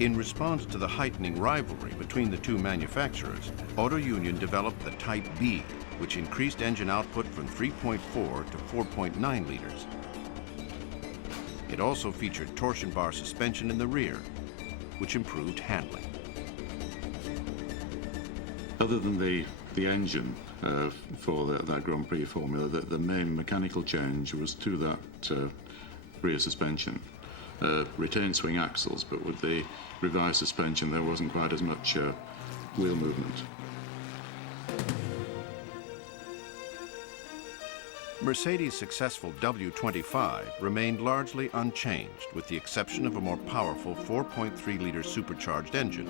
In response to the heightening rivalry between the two manufacturers, Auto Union developed the Type B, which increased engine output from 3.4 to 4.9 liters. It also featured torsion bar suspension in the rear, which improved handling. Other than the engine for that Grand Prix formula, the main mechanical change was to that rear suspension. Retained swing axles, but with the revised suspension there wasn't quite as much wheel movement. Mercedes' successful W25 remained largely unchanged, with the exception of a more powerful 4.3-liter supercharged engine,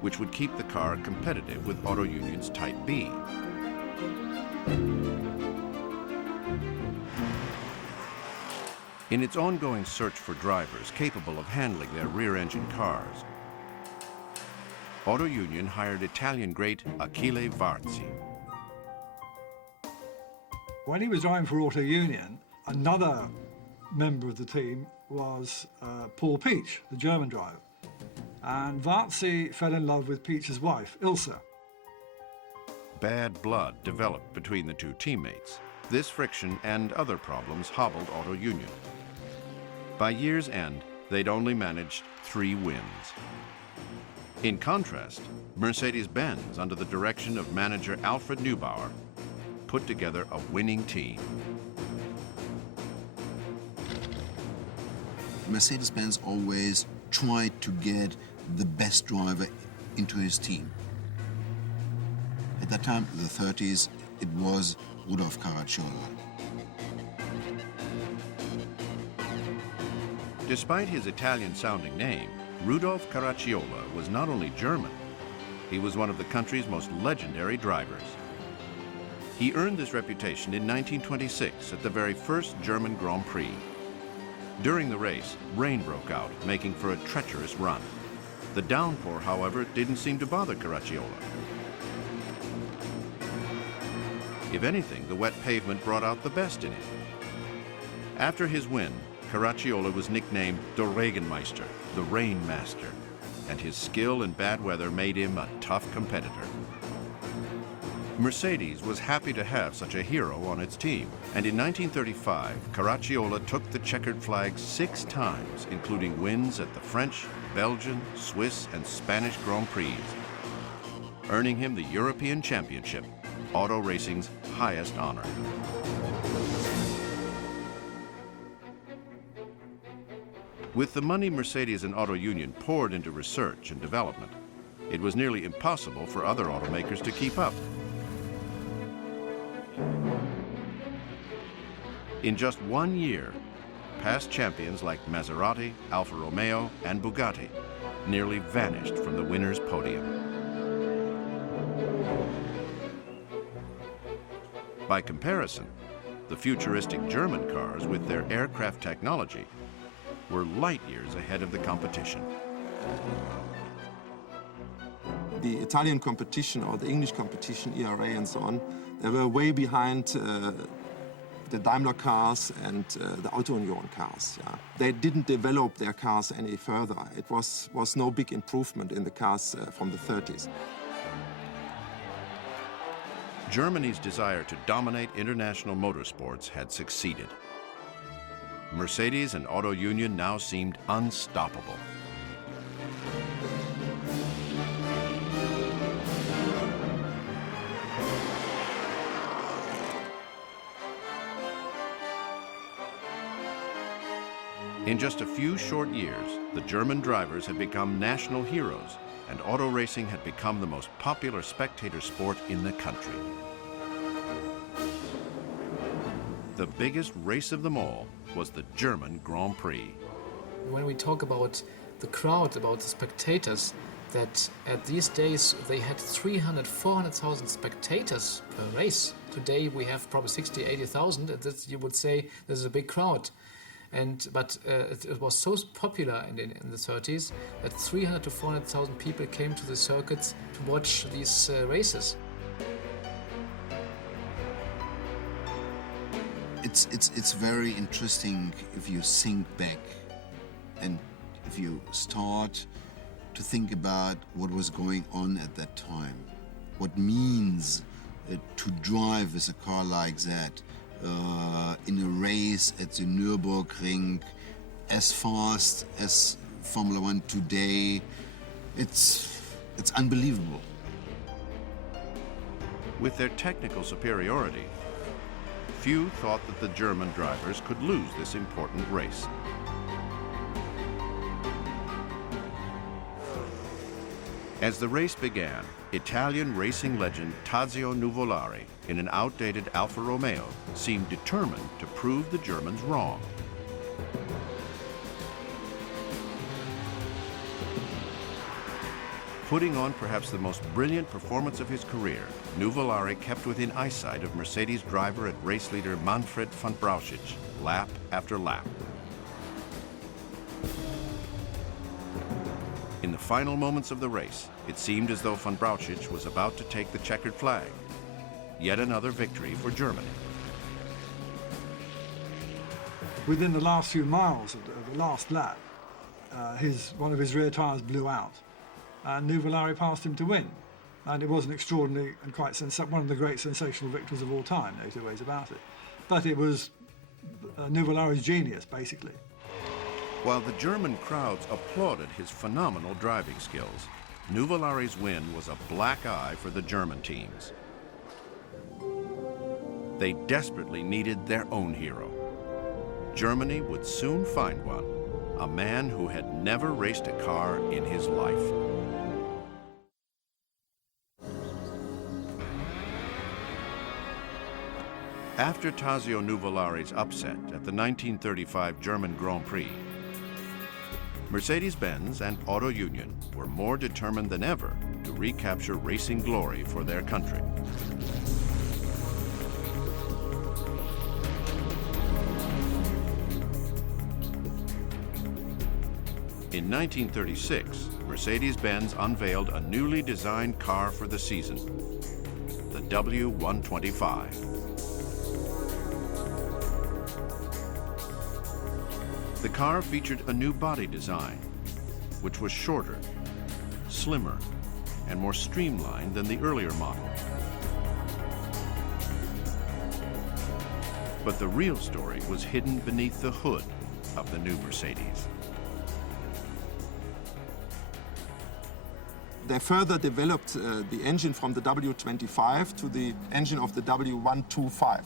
which would keep the car competitive with Auto Union's Type B. In its ongoing search for drivers capable of handling their rear-engine cars, Auto Union hired Italian great Achille Varzi. When he was driving for Auto Union, another member of the team was Paul Peach, the German driver. And Varzi fell in love with Peach's wife, Ilse. Bad blood developed between the two teammates. This friction and other problems hobbled Auto Union. By year's end, they'd only managed 3 wins. In contrast, Mercedes-Benz, under the direction of manager Alfred Neubauer, put together a winning team. Mercedes-Benz always tried to get the best driver into his team. At that time, in the 30s, it was Rudolf Caracciola. Despite his Italian-sounding name, Rudolf Caracciola was not only German, he was one of the country's most legendary drivers. He earned this reputation in 1926 at the very first German Grand Prix. During the race, rain broke out, making for a treacherous run. The downpour, however, didn't seem to bother Caracciola. If anything, the wet pavement brought out the best in him. After his win, Caracciola was nicknamed Der Regenmeister, the Rain Master, and his skill in bad weather made him a tough competitor. Mercedes was happy to have such a hero on its team, and in 1935, Caracciola took the checkered flag 6 times, including wins at the French, Belgian, Swiss, and Spanish Grand Prix, earning him the European Championship, auto racing's highest honor. With the money Mercedes and Auto Union poured into research and development, it was nearly impossible for other automakers to keep up. In just 1 year, past champions like Maserati, Alfa Romeo, and Bugatti nearly vanished from the winner's podium. By comparison, the futuristic German cars with their aircraft technology were light years ahead of the competition. The Italian competition or the English competition, ERA and so on, they were way behind the Daimler cars and the Auto Union cars. Yeah. They didn't develop their cars any further. It was no big improvement in the cars from the 30s. Germany's desire to dominate international motorsports had succeeded. Mercedes and Auto Union now seemed unstoppable. In just a few short years, the German drivers had become national heroes, and auto racing had become the most popular spectator sport in the country. The biggest race of them all was the German Grand Prix. When we talk about the crowd, about the spectators, that at these days they had 300, 400,000 spectators per race. Today we have probably 60, 80,000, and this, you would say this is a big crowd. But it was so popular in the 30s that 300 to 400,000 people came to the circuits to watch these races. It's very interesting if you think back and if you start to think about what was going on at that time. What means to drive with a car like that in a race at the Nürburgring as fast as Formula One today. It's unbelievable. With their technical superiority, few thought that the German drivers could lose this important race. As the race began, Italian racing legend Tazio Nuvolari, in an outdated Alfa Romeo, seemed determined to prove the Germans wrong. Putting on perhaps the most brilliant performance of his career, Nuvolari kept within eyesight of Mercedes driver and race leader Manfred van Brauchitsch, lap after lap. In the final moments of the race, it seemed as though van Brauchitsch was about to take the checkered flag. Yet another victory for Germany. Within the last few miles of the last lap, one of his rear tyres blew out, and Nuvolari passed him to win. And it was an extraordinary and quite one of the great sensational victories of all time, no two ways about it. But it was Nuvolari's genius, basically. While the German crowds applauded his phenomenal driving skills, Nuvolari's win was a black eye for the German teams. They desperately needed their own hero. Germany would soon find one, a man who had never raced a car in his life. After Tazio Nuvolari's upset at the 1935 German Grand Prix, Mercedes-Benz and Auto Union were more determined than ever to recapture racing glory for their country. In 1936, Mercedes-Benz unveiled a newly designed car for the season, the W125. The car featured a new body design, which was shorter, slimmer, and more streamlined than the earlier model. But the real story was hidden beneath the hood of the new Mercedes. They further developed the engine from the W25 to the engine of the W125.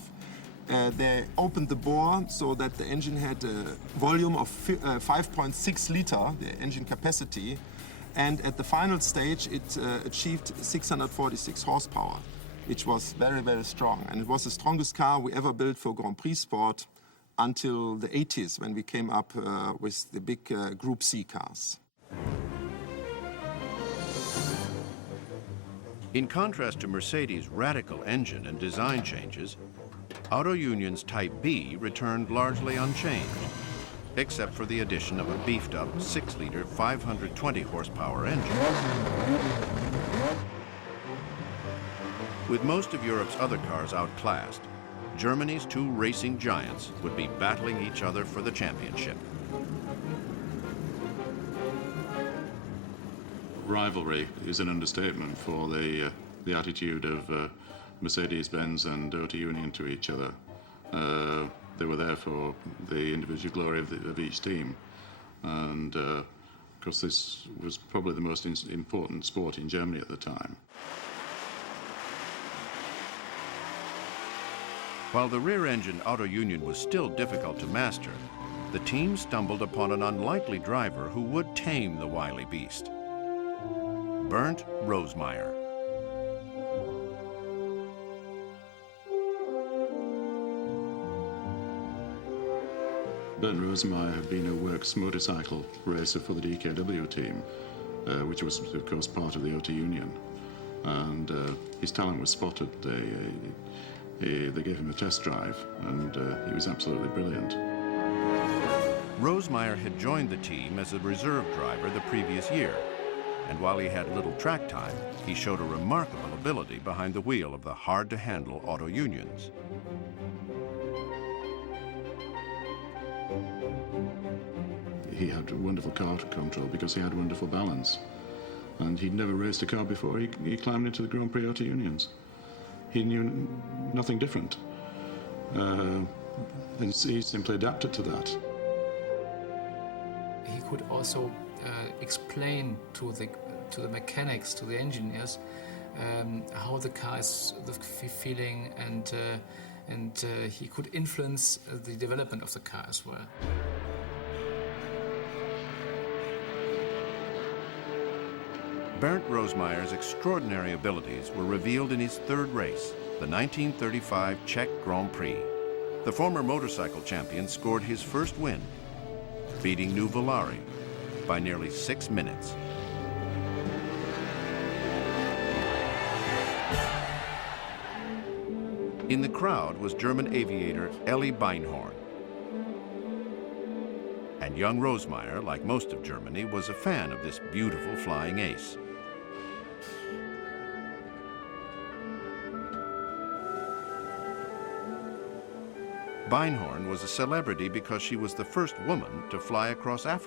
They opened the bore so that the engine had a volume of 5.6 liter, the engine capacity, and at the final stage it achieved 646 horsepower, which was very, very strong. And it was the strongest car we ever built for Grand Prix sport until the 80s, when we came up with the big Group C cars. In contrast to Mercedes' radical engine and design changes, Auto Union's Type B returned largely unchanged, except for the addition of a beefed-up 6-liter 520-horsepower engine. With most of Europe's other cars outclassed, Germany's two racing giants would be battling each other for the championship. Rivalry is an understatement for the attitude of Mercedes-Benz and Auto Union to each other. They were there for the individual glory of each team, and of course this was probably the most important sport in Germany at the time. While the rear-engine Auto Union was still difficult to master, the team stumbled upon an unlikely driver who would tame the wily beast. Bernd Rosemeyer. Bernd Rosemeyer had been a works motorcycle racer for the DKW team, which was, of course, part of the Auto Union. And his talent was spotted. They gave him a test drive, and he was absolutely brilliant. Rosemeyer had joined the team as a reserve driver the previous year, and while he had little track time, he showed a remarkable ability behind the wheel of the hard-to-handle Auto Unions. He had wonderful car control because he had wonderful balance. and he'd never raced a car before. He climbed into the Grand Prix Auto Unions. He knew nothing different, and he simply adapted to that. He could also explain to the mechanics, to the engineers, how the car is feeling, and he could influence the development of the car as well. Bernd Rosemeyer's extraordinary abilities were revealed in his third race, the 1935 Czech Grand Prix. The former motorcycle champion scored his first win, beating New Volare by nearly 6 minutes. In the crowd was German aviator Elli Beinhorn. And young Rosemeyer, like most of Germany, was a fan of this beautiful flying ace. Beinhorn was a celebrity because she was the first woman to fly across Africa.